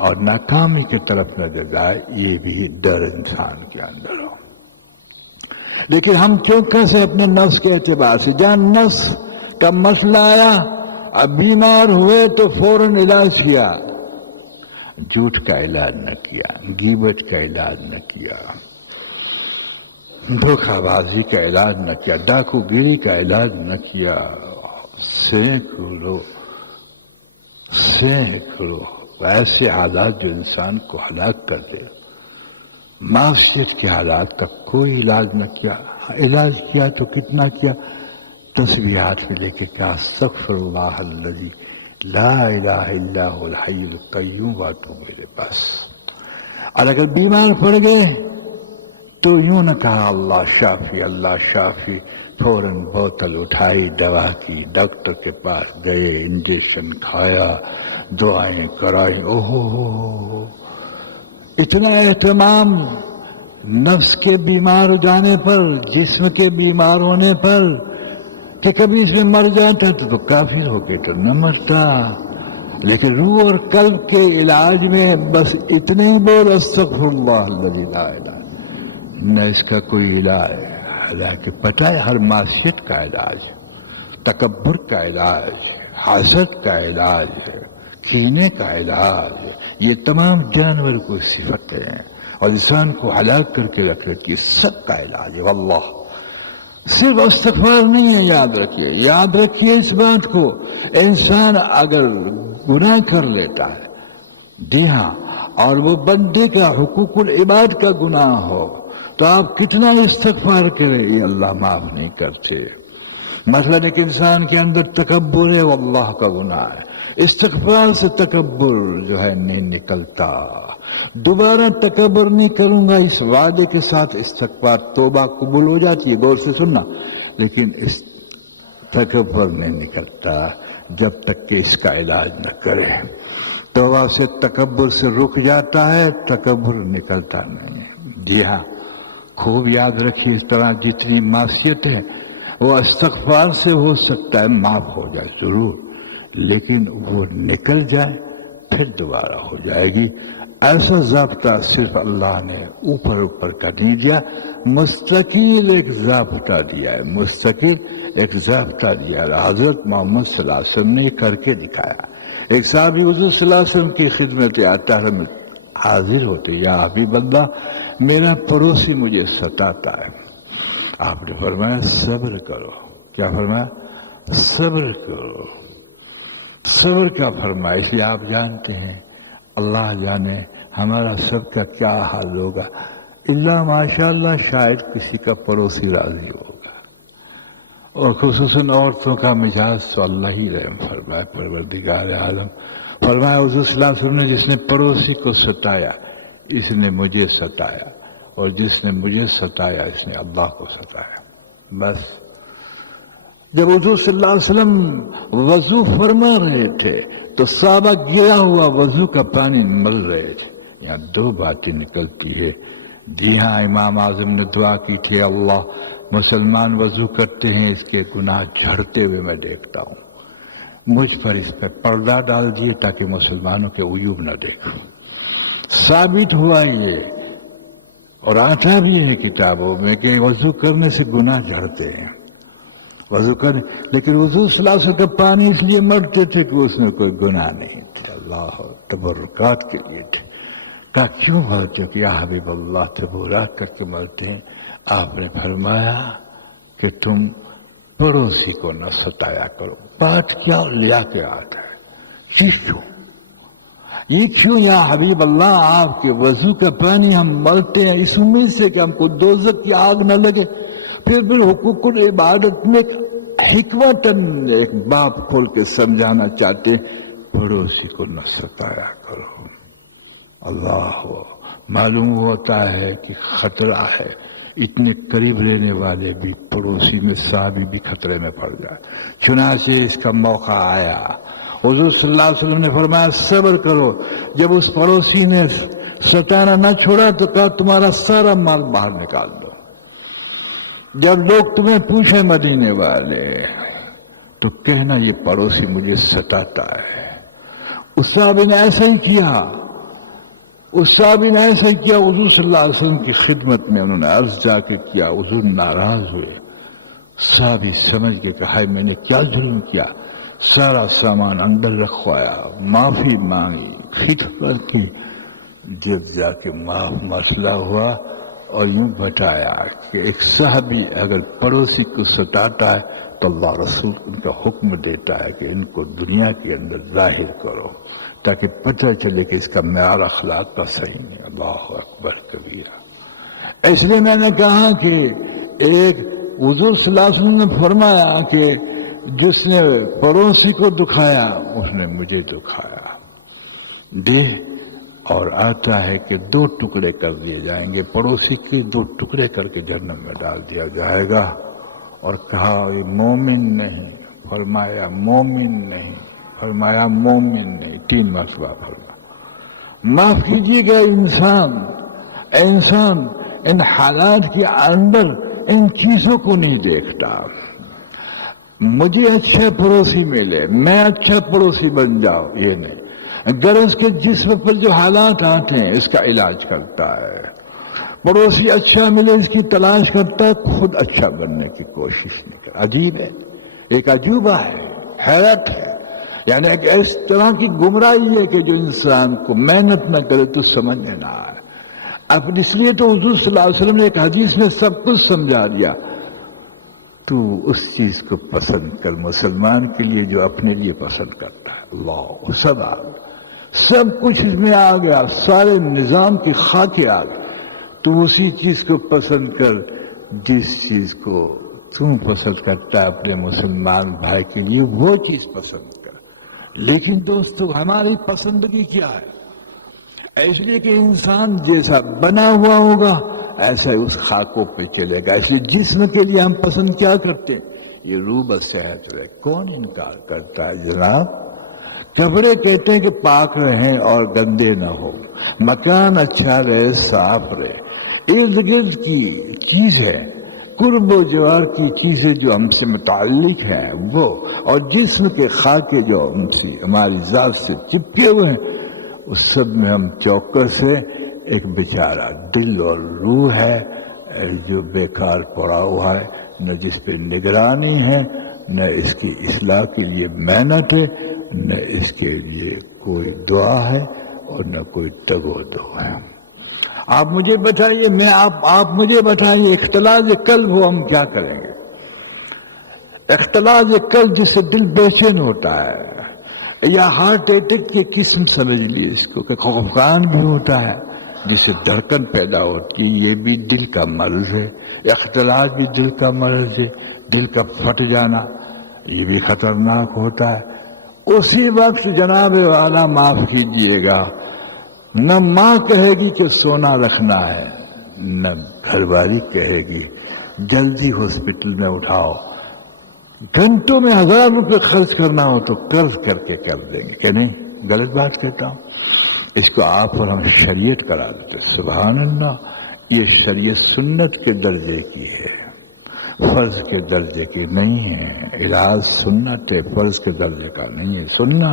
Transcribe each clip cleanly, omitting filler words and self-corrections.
اور ناکامی کی طرف نظر جائے، یہ بھی ڈر انسان کے اندر ہو۔ لیکن ہم کیوں کیسے اپنے نفس کے اعتبار سے، جہاں نفس کا مسئلہ آیا، اب بیمار ہوئے تو فوراً علاج کیا، جھوٹ کا علاج نہ کیا، غیبت کا علاج نہ کیا، دھوکہ بازی کا علاج نہ کیا، ڈاکو گیری کا علاج نہ کیا۔ سینکڑوں ایسے حالات جو انسان کو ہلاک کر دے، معصیت کے حالات کا کوئی علاج نہ کیا۔ علاج کیا تو کتنا کیا؟ تسبیحات میں لے کے کہا استغفر اللہ الذی لا الہ الا هو الحی القیوم واتوب الیہ، بس۔ اور اگر بیمار پڑ گئے تو یوں نہ کہا اللہ شافی اللہ شافی، فوراً بوتل اٹھائی دوا کی، ڈاکٹر کے پاس گئے، انجیکشن کھایا، دعائیں کرائی۔ اوہ اتنا اہتمام نفس کے بیمار ہو جانے پر، جسم کے بیمار ہونے پر، کہ کبھی اس میں مر جاتا تو کافر ہو کے تو نہ مرتا، لیکن روح اور قلب کے علاج میں بس اتنے ہی بول استغفر اللہ الذی لا الہ، نہ اس کا کوئی علاج ہے۔ حالانکہ پتہ ہے ہر معصیت کا علاج، تکبر کا علاج، حسد کا علاج ہے، کینے کا علاج ہے، یہ تمام جانور کو صفتیں ہیں اور انسان کو ہلاک کر کے رکھ رکھی، سب کا علاج ہے۔ واللہ صرف استغفار نہیں ہے، یاد رکھیے اس بات کو، انسان اگر گناہ کر لیتا ہے، جی ہاں، اور وہ بندے کا حقوق العباد کا گناہ ہو تو آپ کتنا استغفار کریں، یہ اللہ معاف نہیں کرتے۔ مثلا ایک انسان کے اندر تکبر ہے، وہ اللہ کا گناہ ہے، استغفار سے تکبر جو ہے نہیں نکلتا۔ دوبارہ تکبر نہیں کروں گا اس وعدے کے ساتھ استغفار، توبہ قبول ہو جاتی ہے، غور سے سننا، لیکن اس تکبر نہیں نکلتا جب تک کہ اس کا علاج نہ کرے۔ توبہ سے تکبر سے رک جاتا ہے، تکبر نکلتا نہیں ہے۔ جی ہاں، خوب یاد رکھیے، اس طرح جتنی معصیت ہے وہ استغفار سے ہو سکتا ہے معاف ہو جائے ضرور، لیکن وہ نکل جائے پھر دوبارہ ہو جائے گی۔ ایسا ضابطہ صرف اللہ نے اوپر اوپر کا نہیں دیا، مستقل ایک ضابطہ دیا ہے، مستقل ایک ضابطہ دیا ہے۔ حضرت محمد صلی اللہ علیہ وسلم نے یہ کر کے دکھایا۔ ایک صحابی حضور صلی اللہ علیہ وسلم کی خدمت آتا ہے، حاضر ہوتے، یا حبیب اللہ میرا پڑوسی مجھے ستاتا ہے۔ آپ نے فرمایا صبر کرو۔ کیا فرمایا؟ صبر کرو۔ صبر کا فرمایا، اس لیے آپ جانتے ہیں، اللہ جانے ہمارا سب کا کیا حال ہوگا، اللہ ماشاءاللہ شاید کسی کا پڑوسی راضی ہوگا، اور خصوصاً عورتوں کا مزاج تو اللہ ہی رحم فرمائے، پروردگار عالم۔ فرمایا حضور صلی اللہ علیہ وسلم نے جس نے پڑوسی کو ستایا اس نے مجھے ستایا، اور جس نے مجھے ستایا اس نے اللہ کو ستایا۔ بس جب حضور صلی اللہ علیہ وسلم وضو فرما رہے تھے تو صحابہ گرا ہوا وضو کا پانی مل رہے تھے۔ یہاں دو باتیں نکلتی ہے۔ جی ہاں، امام اعظم نے دعا کی تھی، اللہ مسلمان وضو کرتے ہیں اس کے گناہ جھڑتے ہوئے میں دیکھتا ہوں، مجھ پر اس پہ پردہ ڈال دیے تاکہ مسلمانوں کے عیوب نہ دیکھوں۔ ثابت ہوا یہ، اور آتا بھی ہے کتابوں میں کہ وضو کرنے سے گناہ جھڑتے ہیں، وضو کرنے، لیکن حضور صلی اللہ علیہ وسلم کا پانی اس لیے مرتے تھے کہ اس میں کوئی گناہ نہیں تھا، اللہ تبرکات کے لیے تھے۔ کہا کیوں مرتے ہو؟ کہ یا حبیب اللہ تبرک کر کے مرتے ہیں۔ آپ نے فرمایا کہ تم پڑوسی کو نہ ستایا کرو۔ بات کیا لیا کے آتا ہے، چیز کیوں یہ کیوں یا حبیب اللہ؟ آپ کے وضو کا پانی ہم مرتے ہیں اس امید سے کہ ہم کو دوزخ کی آگ نہ لگے۔ پھر حقوق العبادت میں حکمتاً ایک باپ کھول کے سمجھانا چاہتے، پڑوسی کو نہ ستایا کرو۔ اللہ معلوم ہوتا ہے کہ خطرہ ہے، اتنے قریب رہنے والے بھی، پڑوسی میں صحابی بھی خطرے میں پڑ جائے۔ چنانچہ اس کا موقع آیا، حضور صلی اللہ علیہ وسلم نے فرمایا صبر کرو۔ جب اس پڑوسی نے ستانا نہ چھوڑا تو کہا تمہارا سارا مال باہر نکال دو۔ جب لوگ تمہیں پوچھیں مدینے والے تو کہنا یہ پڑوسی مجھے ستاتا ہے۔ اس صحابی نے ایسا ہی کیا، اس صحابی نے ایسا کیا، حضور صلی اللہ علیہ وسلم کی خدمت میں انہوں نے عرض جا کے کیا، حضور ناراض ہوئے، صحابی سمجھ کے کہا میں نے کیا ظلم کیا، سارا سامان اندر رکھوایا، معافی مانگی، خدمت کی، جب جا کے مسئلہ ہوا اور یوں بتایا کہ ایک صحابی اگر پڑوسی کو ستاتا ہے تو اللہ رسول ان کا حکم دیتا ہے کہ ان کو دنیا کے اندر ظاہر کرو تاکہ پتہ چلے کہ اس کا معیار اخلاق کا صحیح نہیں۔ اللہ اکبر کبیرہ۔ اس لیے میں نے کہا کہ ایک حضور صلی اللہ علیہ وسلم نے فرمایا کہ جس نے پڑوسی کو دکھایا اس نے مجھے دکھایا، دے اور آتا ہے کہ دو ٹکڑے کر دیے جائیں گے، پڑوسی کے دو ٹکڑے کر کے جہنم میں ڈال دیا جائے گا۔ اور کہا یہ مومن نہیں، فرمایا مومن نہیں، فرمایا مومن نہیں، 3 مرتبہ فرمایا۔ معاف کیجیے گا، انسان ان حالات کے اندر ان چیزوں کو نہیں دیکھتا۔ مجھے اچھا پڑوسی ملے، میں اچھا پڑوسی بن جاؤں، یہ نہیں، غرض کے جسم پر جو حالات آتے ہیں اس کا علاج کرتا ہے۔ پڑوسی اچھا ملے اس کی تلاش کرتا ہے، خود اچھا بننے کی کوشش نہیں کرتا۔ عجیب ہے، ایک عجوبہ ہے، حیرت ہے، یعنی ایک اس طرح کی گمراہی ہے کہ جو انسان کو محنت نہ کرے تو سمجھ میں نہ آئے۔ اب اس لیے تو حضور صلی اللہ علیہ وسلم نے ایک حدیث میں سب کچھ سمجھا دیا، تو اس چیز کو پسند کر، مسلمان کے لیے جو اپنے لیے پسند کرتا ہے، اللہ سب کچھ اس میں آ گیا، سارے نظام کی خاکیں آ گئی، تو اسی چیز کو پسند کر جس چیز کو تم پسند کرتا ہے اپنے مسلمان بھائی کے لیے، وہ چیز پسند کر۔ لیکن دوستو ہماری پسندگی کیا ہے؟ اس لیے کہ انسان جیسا بنا ہوا ہوگا ایسا ہی اس خاکوں پہ چلے گا۔ اس لیے جسم کے لیے ہم پسند کیا کرتے ہیں؟ یہ روح صحت رہے، کون انکار کرتا ہے جناب؟ کپڑے کہتے ہیں کہ پاک رہیں اور گندے نہ ہو، مکان اچھا رہے، صاف رہے، ارد گرد کی چیز ہے، قرب و جوار کی چیزیں جو ہم سے متعلق ہیں وہ، اور جسم کے خاکے جو ہم سے ہماری ذات سے چپکے ہوئے ہیں، اس سب میں ہم چوکس ہے۔ ایک بیچارہ دل اور روح ہے جو بیکار پڑا ہوا ہے، نہ جس پہ نگرانی ہے، نہ اس کی اصلاح کے لیے محنت ہے، نہ اس کے لیے کوئی دعا ہے اور نہ کوئی تگ و دو ہے۔ آپ مجھے بتائیے، آپ مجھے بتائیے، اختلاط قلب ہو ہم کیا کریں گے؟ اختلاط قلب جس سے دل بے چین ہوتا ہے، یا ہارٹ اٹیک کی قسم سمجھ لیے اس کو، کہ خفقان بھی ہوتا ہے جس سے دھڑکن پیدا ہوتی ہے، یہ بھی دل کا مرض ہے۔ اختلاط بھی دل کا مرض ہے، دل کا پھٹ جانا یہ بھی خطرناک ہوتا ہے۔ اسی وقت جناب والا معاف کیجئے گا، نہ ماں کہے گی کہ سونا رکھنا ہے، نہ گھر والی کہے گی جلدی ہاسپٹل میں اٹھاؤ، گھنٹوں میں 1000 روپے خرچ کرنا ہو تو قرض کر کے کر دیں گے، کہ نہیں؟ غلط بات کہتا ہوں؟ اس کو آپ اور ہم شریعت کرا دیتے۔ سبحان اللہ، یہ شریعت سنت کے درجے کی ہے، فرض کے درجے کی نہیں ہے۔ علاج سنت ہے، فرض کے درجے کا نہیں ہے۔ سننا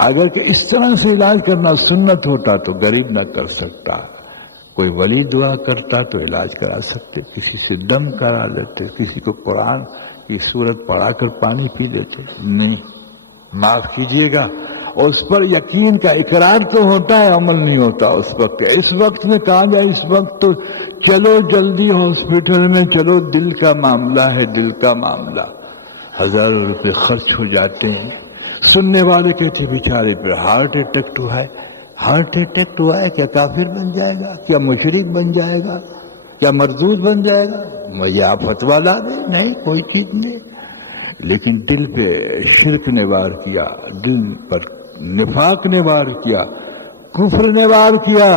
اگر کہ اس طرح سے علاج کرنا سنت ہوتا تو غریب نہ کر سکتا، کوئی ولی دعا کرتا تو علاج کرا سکتے، کسی سے دم کرا لیتے، کسی کو قرآن کی سورت پڑھا کر پانی پی لیتے۔ نہیں، معاف کیجیے گا، اس پر یقین کا اقرار تو ہوتا ہے، عمل نہیں ہوتا اس وقت۔ اس وقت میں کہا جائے اس وقت تو چلو جلدی ہاسپٹل میں چلو، دل کا معاملہ ہے، دل کا معاملہ، 1000 روپے خرچ ہو جاتے ہیں۔ سننے والے کہتے بیچارے پہ ہارٹ اٹیک تو ہے، ہارٹ اٹیک تو ہے، کیا کافر بن جائے گا؟ کیا مشرک بن جائے گا؟ کیا مردود بن جائے گا؟ مجھے آپ فتویٰ لا دیں، نہیں کوئی چیز نہیں۔ لیکن دل پہ شرک نے وار کیا، دل پر نفاق نے وار کیا، کفر نے وار کیا،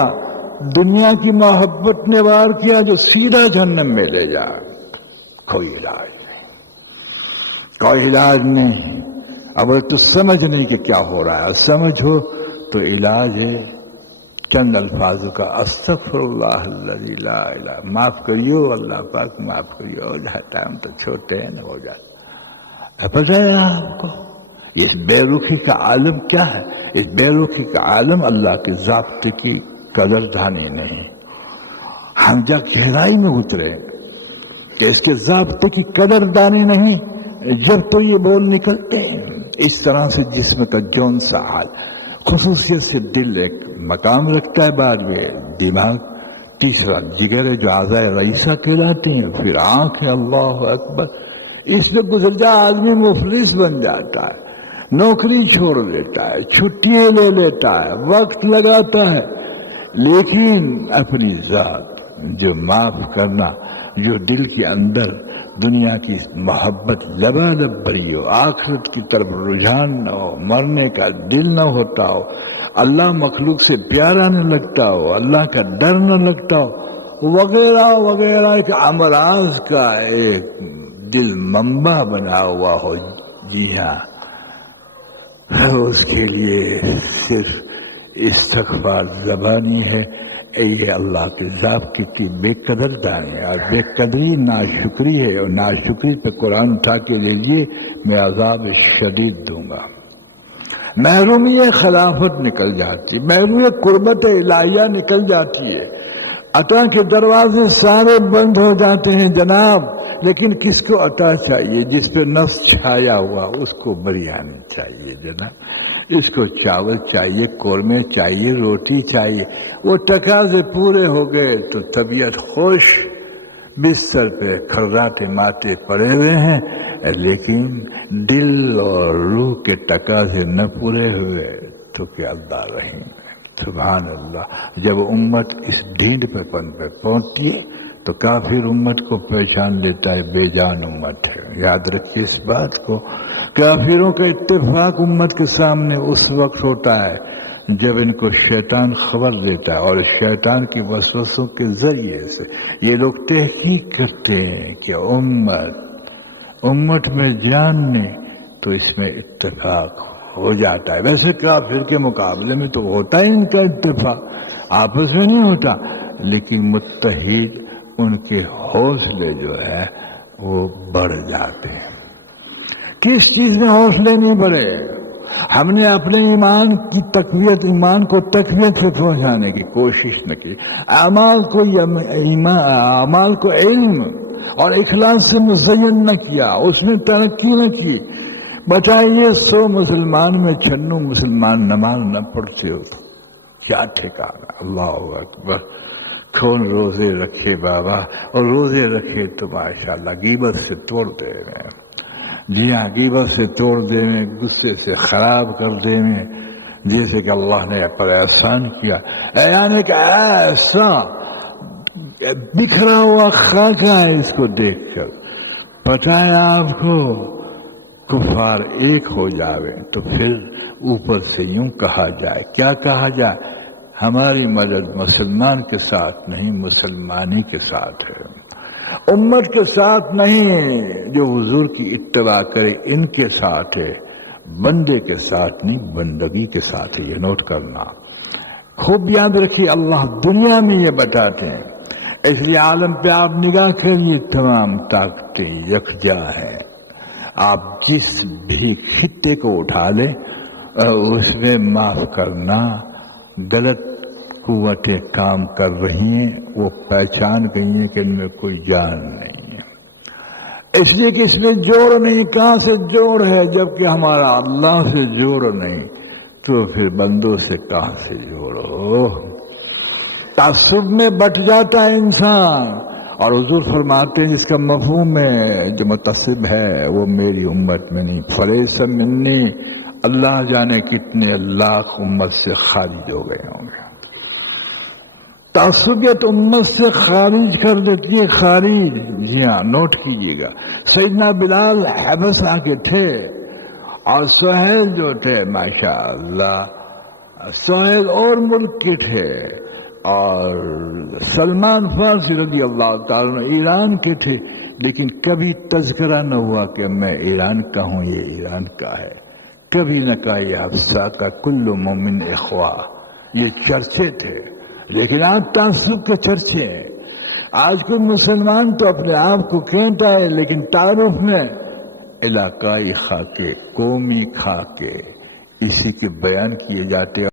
دنیا کی محبت نے وار کیا، جو سیدھا جہنم میں لے جا۔ کوئی علاج نہیں، کوئی علاج نہیں۔ اب تو سمجھ نہیں کہ کیا ہو رہا ہے، سمجھ ہو تو علاج ہے چند الفاظوں کا، استغفر اللہ الذی لا الہ، معاف کریو اللہ پاک، معاف کریو، ہو جاتا ہے، ہم تو چھوٹے ہیں، ہو جاتا ہے۔ پتہ ہے آپ کو اس بے رخی کا عالم کیا ہے؟ اس بے رخی کا عالم اللہ کے ضابطے کی قدردانی نہیں. ہم جب گہرائی میں اترے کہ اس کے ضابطے کی قدردانی نہیں، جب تو یہ بول نکلتے ہیں. اس طرح سے جسم کا جون سا حال، خصوصیت سے دل ایک مقام رکھتا ہے، بعد میں دماغ، تیسرا جگر ہے جو اعضاء رئیسہ کہلاتے ہیں، پھر آنکھ ہے. اللہ اکبر. اس میں گزر جا آدمی مفلس بن جاتا ہے، نوکری چھوڑ لیتا ہے، چھٹیاں لے لیتا ہے، وقت لگاتا ہے، لیکن اپنی ذات جو معاف کرنا، جو دل کے اندر دنیا کی محبت لبالب بھری ہو، آخرت کی طرف رجحان نہ ہو، مرنے کا دل نہ ہوتا ہو، اللہ مخلوق سے پیارا نہ لگتا ہو، اللہ کا ڈر نہ لگتا ہو، وغیرہ وغیرہ، ایک امراض کا ایک دل منبع بنا ہوا ہو. جی ہاں، اس کے لیے صرف استغفار زبانی ہے. یہ اللہ کے ضابطے کی بے قدر دانی، اور بے قدری ناشکری ہے، اور ناشکری پہ قرآن اٹھا کے لیجیے میں عذاب شدید دوں گا. محرومی خلافت نکل جاتی، محرومی قربت الہیہ نکل جاتی ہے. عطا کے دروازے سارے بند ہو جاتے ہیں جناب، لیکن کس کو عطا چاہیے؟ جس پہ نفس چھایا ہوا اس کو بریانی چاہیے جناب، اس کو چاول چاہیے، قورمے چاہیے، روٹی چاہیے. وہ تقاضے پورے ہو گئے تو طبیعت خوش، بستر پہ کھرراٹے ماتے پڑے ہوئے ہیں، لیکن دل اور روح کے تقاضے نہ پورے ہوئے تو کیا اللہ رحیم ہے. سبحان اللہ. جب امت اس ڈھینڈ پہ پہنچتی ہے تو کافر امت کو پہچان لیتا ہے بے جان امت ہے. یاد رکھیے اس بات کو. کافروں کا اتفاق امت کے سامنے اس وقت ہوتا ہے جب ان کو شیطان خبر دیتا ہے، اور شیطان کی وسوسوں کے ذریعے سے یہ لوگ تحقیق کرتے ہیں کہ امت میں جاننے تو اس میں اتفاق ہو جاتا ہے. ویسے کافر کے مقابلے میں تو ہوتا ہے ان کا اتفاق، آپس میں نہیں ہوتا، لیکن متحد ان کے حوصلے جو ہے وہ بڑھ جاتے ہیں. کس چیز میں حوصلے نہیں بڑھے؟ ہم نے اپنے ایمان کی تقویت، ایمان کو تقویت سے پہنچانے کی کوشش نہ کی، اعمال کو علم اور اخلاص سے مزین نہ کیا، اس میں ترقی نہ کی. بتائیے 100 مسلمان میں 96 مسلمان نماز نہ پڑھتے ہو تو کیا ٹھکانا؟ اللہ اکبر. کون روزے رکھے بابا، اور روزے رکھے تو ماشاءاللہ غیبت سے توڑ دے میں. جی ہاں، غیبت سے توڑ دے میں، غصے سے خراب کر دے میں، جیسے کہ اللہ نے پر احسان کیا. یعنی کہ ایسا بکھرا ہوا خاکہ ہے اس کو دیکھ کر. پتہ ہے آپ کو کفار ایک ہو جاوے تو پھر اوپر سے یوں کہا جائے، کیا کہا جائے؟ ہماری مدد مسلمان کے ساتھ نہیں، مسلمانی کے ساتھ ہے، امت کے ساتھ نہیں، جو حضور کی اتباع کرے ان کے ساتھ ہے، بندے کے ساتھ نہیں، بندگی کے ساتھ ہے. یہ نوٹ کرنا خوب یاد رکھیے. اللہ دنیا میں یہ بتاتے ہیں، اس لیے عالم پہ آپ نگاہ کریے، تمام طاقتیں یکجا ہیں. آپ جس بھی خطے کو اٹھا لیں اس میں معاف کرنا، غلط قوتیں کام کر رہی ہیں، وہ پہچان گئی ہیں کہ ان میں کوئی جان نہیں ہے. اس لیے کہ اس میں جوڑ نہیں. کہاں سے جوڑ ہے؟ جبکہ ہمارا اللہ سے جوڑ نہیں تو پھر بندوں سے کہاں سے جوڑو؟ تعصب میں بٹ جاتا ہے انسان. اور حضور فرماتے ہیں جس کا مفہوم ہے جو متصب ہے وہ میری امت میں نہیں. فلیس منی. اللہ جانے کتنے لاکھ امت سے خارج ہو گئے ہوں گے. تعصبیت امت سے خارج کر دیتی ہے، خارج. جی ہاں، نوٹ کیجیے گا. سیدنا بلال حبشہ کے تھے، اور سہیل جو تھے ماشاء اللہ، سہیل اور ملک کے تھے، اور سلمان فارسی رضی اللہ تعالیٰ ایران کے تھے، لیکن کبھی تذکرہ نہ ہوا کہ میں ایران کا ہوں، یہ ایران کا ہے. کبھی نہ کہا یہ حفصہ کا کل مومن اخوا. یہ چرچے تھے، لیکن آج تعصب کے چرچے ہیں. آج کوئی مسلمان تو اپنے آپ کو کہتا ہے لیکن تعارف میں علاقائی خاکے، قومی خاکے اسی کے بیان کیے جاتے ہیں.